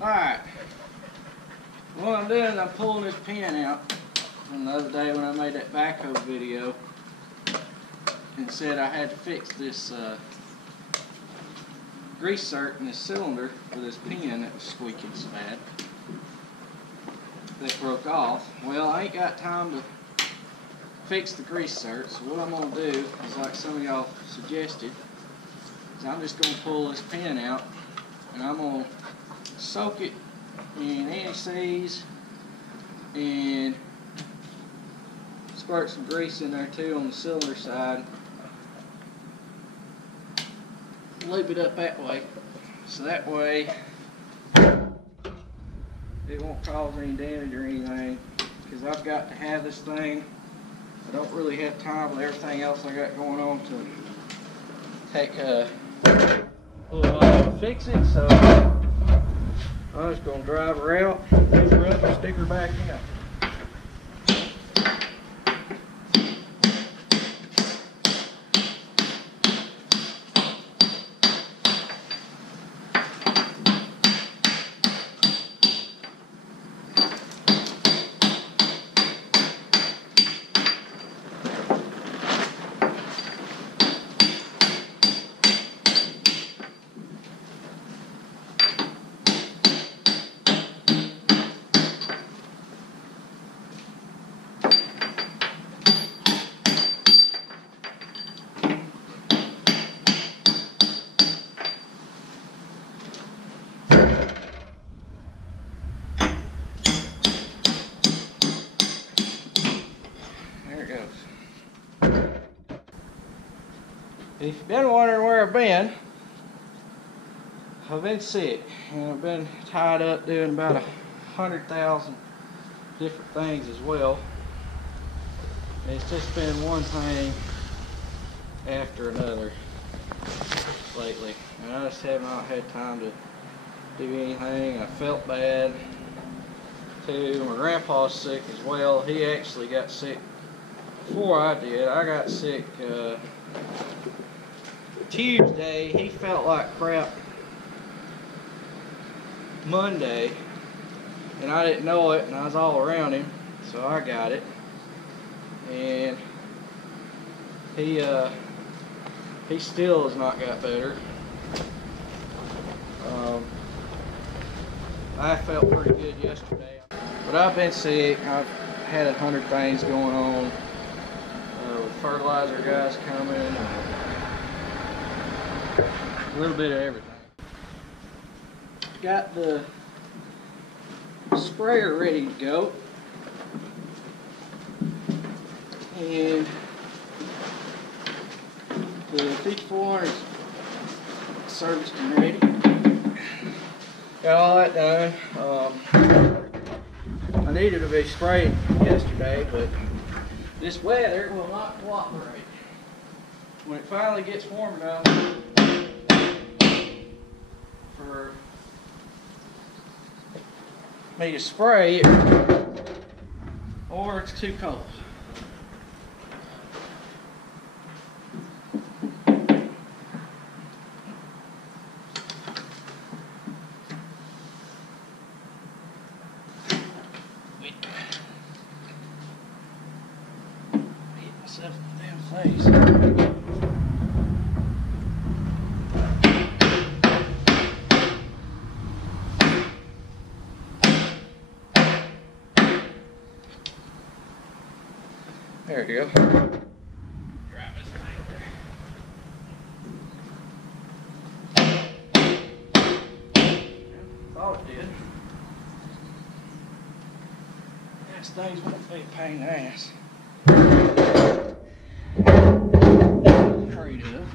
Alright, what I'm doing is I'm pulling this pin out from the other day when I made that backhoe video and said I had to fix this grease cert in this cylinder for this pin that was squeaking so bad that broke off. Well, I ain't got time to fix the grease cert, so what I'm going to do is, like some of y'all suggested, is I'm just going to pull this pin out and I'm going to soak it in anti-seize and squirt some grease in there too on the cylinder side. Loop it up that way, so that way it won't cause any damage or anything, because I've got to have this thing. I don't really have time with everything else I got going on to take a little while to fix it, so I'm just going to drive her out, pick her up, and stick her back in. If you've been wondering where I've been sick, and I've been tied up doing about 100,000 different things as well. And it's just been one thing after another lately, and I just have not had time to do anything. I felt bad too. My grandpa's sick as well. He actually got sick before I did. I got sick Tuesday. He felt like crap Monday, and I didn't know it, and I was all around him, so I got it. And he still has not got better. I felt pretty good yesterday, but I've been sick. I've had 100 things going on with fertilizer guys coming. A little bit of everything. Got the sprayer ready to go, and the 5400's serviced and ready. Got all that done. I needed to be sprayed yesterday, but this weather will not cooperate. When it finally gets warm enough for me to spray it, or it's too cold. Hit myself in the damn face. There you go. Drive this thing. Thought it did. These things won't be a pain in the ass. Hurry it up.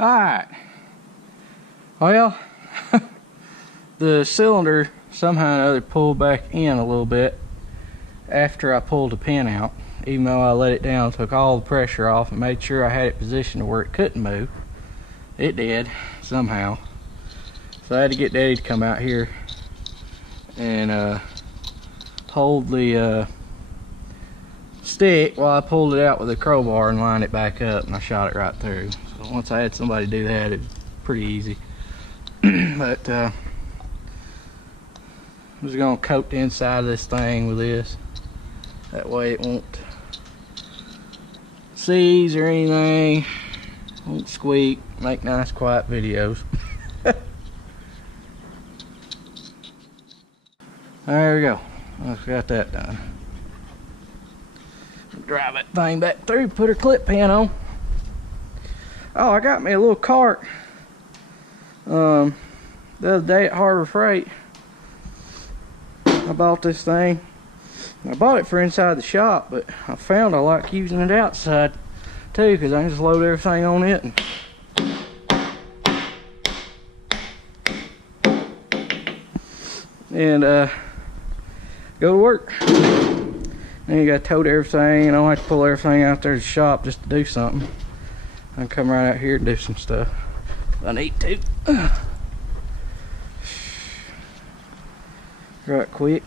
Alright, well, the cylinder somehow or another pulled back in a little bit after I pulled the pin out, even though I let it down, took all the pressure off and made sure I had it positioned to where it couldn't move. It did, somehow. So I had to get Daddy to come out here and hold the stick while I pulled it out with a crowbar and lined it back up, and I shot it right through. So once I had somebody do that, it was pretty easy. But I'm just gonna coat the inside of this thing with this. That way it won't seize or anything, won't squeak, make nice quiet videos. There we go. I've got that done. Drive that thing back through, put her clip pin on. Oh, I got me a little cart the other day at Harbor Freight. I bought this thing. I bought it for inside the shop, but I found I like using it outside too, because I can just load everything on it and go to work. Then you gotta tote everything, and I don't have to pull everything out there to the shop just to do something. I can come right out here and do some stuff if I need to. Right quick.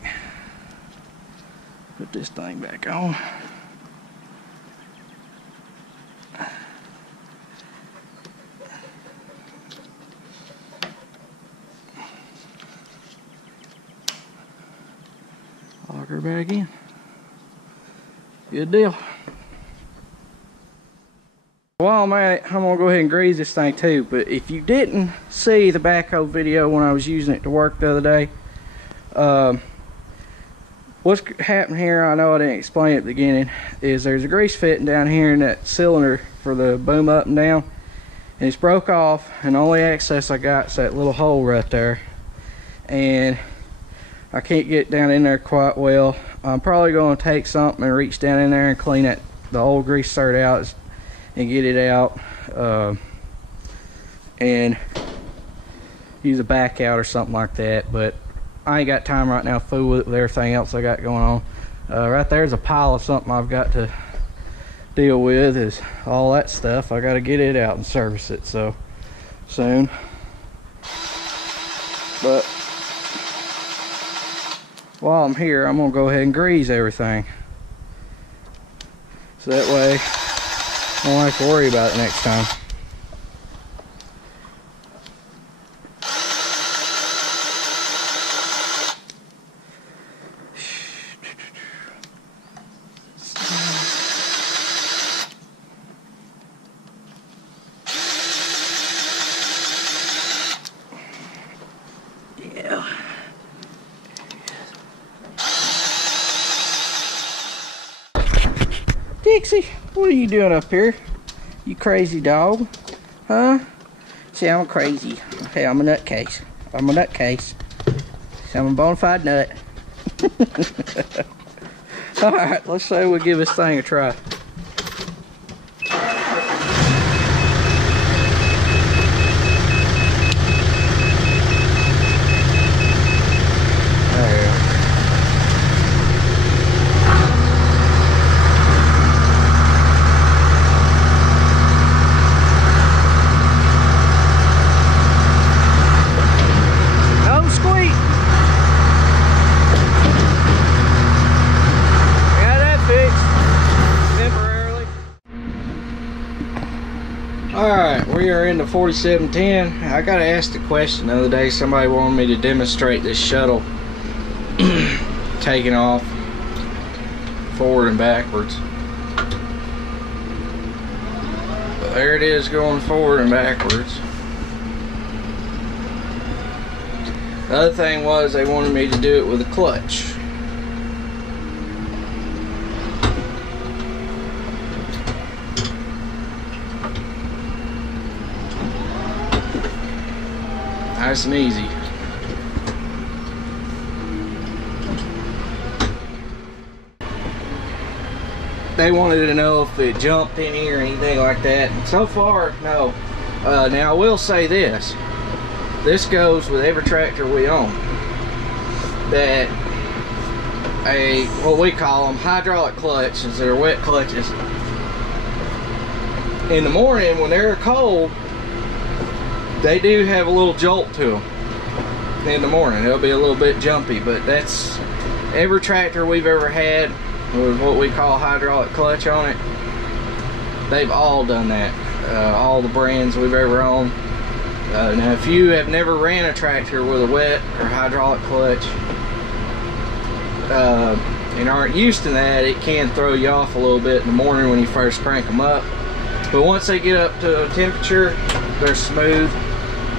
Put this thing back on. Lock her back in. Good deal. While I'm at it, I'm gonna go ahead and grease this thing too. But if you didn't see the backhoe video when I was using it to work the other day, what's happened here, I know I didn't explain it at the beginning, is there's a grease fitting down here in that cylinder for the boom up and down, and it's broke off, and the only access I got is that little hole right there, and I can't get down in there quite well. I'm probably going to take something and reach down in there and clean it, the old grease start out, and get it out, and use a back out or something like that. But I ain't got time right now to fool with everything else I got going on. Right there's a pile of something I've got to deal with, is all that stuff. I got to get it out and service it so soon. But while I'm here, I'm gonna go ahead and grease everything, so that way I don't have to worry about it next time. Yeah. Dixie, what are you doing up here? You crazy dog? Huh? See, I'm crazy. Okay, I'm a nutcase. I'm a nutcase. See, I'm a bona fide nut. Alright, let's say we'll give this thing a try. Alright, we are in the 4710. I got asked a question the other day. Somebody wanted me to demonstrate this shuttle taking off forward and backwards. But there it is, going forward and backwards. The other thing was they wanted me to do it with a clutch. Nice and easy. They wanted to know if it jumped any or anything like that. And so far, no. Now I will say this. This goes with every tractor we own. That what we call them hydraulic clutches, they're wet clutches. In the morning when they're cold, they do have a little jolt to them. in the morning. It'll be a little bit jumpy, but that's every tractor we've ever had with what we call hydraulic clutch on it. They've all done that. All the brands we've ever owned. Now, if you have never ran a tractor with a wet or hydraulic clutch and aren't used to that, it can throw you off a little bit in the morning when you first crank them up. But once they get up to a temperature, they're smooth.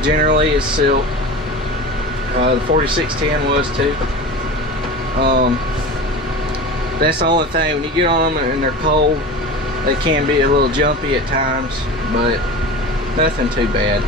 Generally, it's silk. The 4610 was too. That's the only thing. When you get on them and they're cold, they can be a little jumpy at times, but nothing too bad.